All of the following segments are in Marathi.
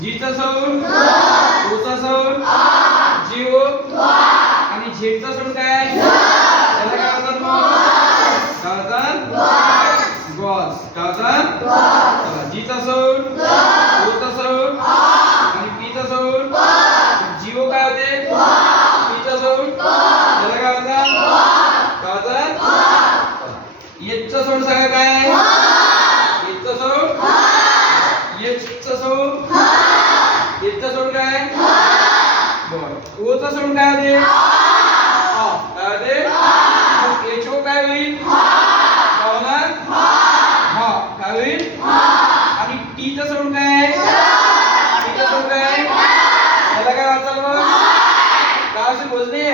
जीचा साऊंड ओचा साऊंड जीओ आणि झेडचा साऊंड काय त्याला काय म्हणतात मग काय म्हणतात गॉस काय म्हणतात चला जीचा साऊंड ओचा साऊंड आणि पीचा साऊंड जीओ काय होते पीचा साऊंड त्याला काय म्हणतात काय म्हणतात एचचा साऊंड सांगा काय एचचा साऊंड एचचा साऊंड एचचा साऊंड काय बर ओचा साऊंड काय होते काय होते एचओ काय होईल काय होणार हा काय होईल आणि टीचा साऊंड काय टीचा साऊंड काय त्याला काय वाचाल मग काय असे बोलणे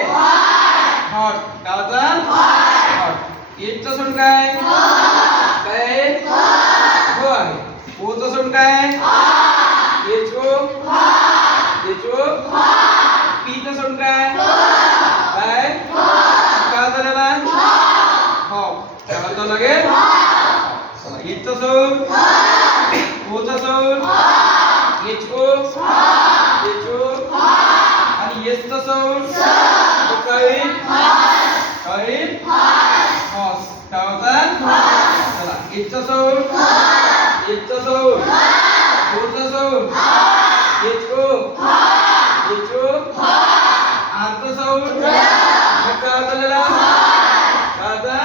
हॉट काय वाचाल हॉट एचचा साऊंड काय काय हो आहे ओचा साऊंड काय एचओ एचओ पीचा साऊंड काय काय काय झालेला हो काय वाचावं लागेल चला एचचा साऊंड ओचा साऊंड एचओ एचओ आणि एसचा साऊंड काय काय हॉस काय होता चला एचचा साऊंड एचचा साऊंड ओचा साऊंड एचओ एचओ आरचा साऊंड काय झालेला काचा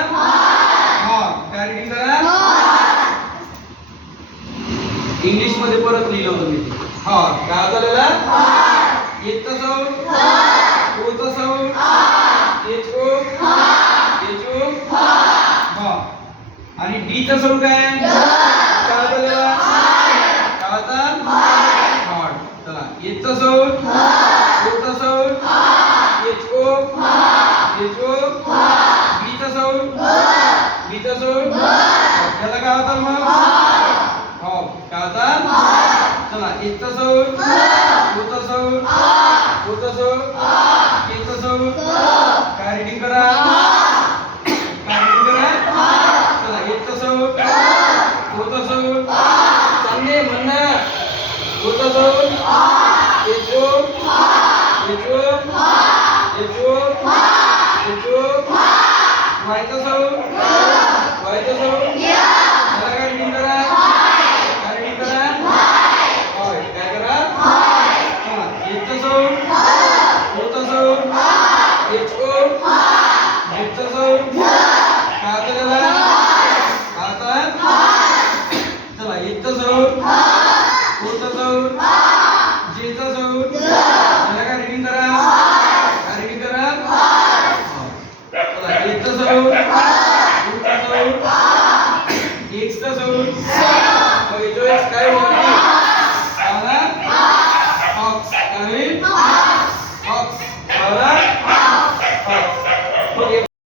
हॉर्न काय रीडिंग करा इंग्लिश मध्ये परत लिहिलं होतं मी हॉर्न काय झालेला एचचा साऊंड ओचा साऊंड एचओ एचओ हा आणि डीचा साऊंड काय काय झालेला काचा हॉर्न चला एचचा साऊंड ओचा साऊंड एचओ एचओ बीचा साऊंड बीचा साऊंड त्याला काय होतं मग हो काय होतं चला एचचा साऊंड ओचा साऊंड ओचा साऊंड एचचा साऊंड काय रीडिंग करा काय रीडिंग करा चला एचचा साऊंड ओचा साऊंड चांगले म्हणणं ओचा sound H O H O H O H O वायचा साऊंड वायचा साऊंड त्याला काय रीडिंग करा काय रीडिंग करा होय काय करा चला एचचा साऊंड ओचा साऊंड एचओ एचचा साऊंड काय झालेला आता चला एचचा साऊंड ओचा साऊंड जेचा साऊंड त्याला काय रीडिंग करा काय रीडिंग करा चला एचचा साऊंड ओचा साऊंड एक्सचा साऊंड काय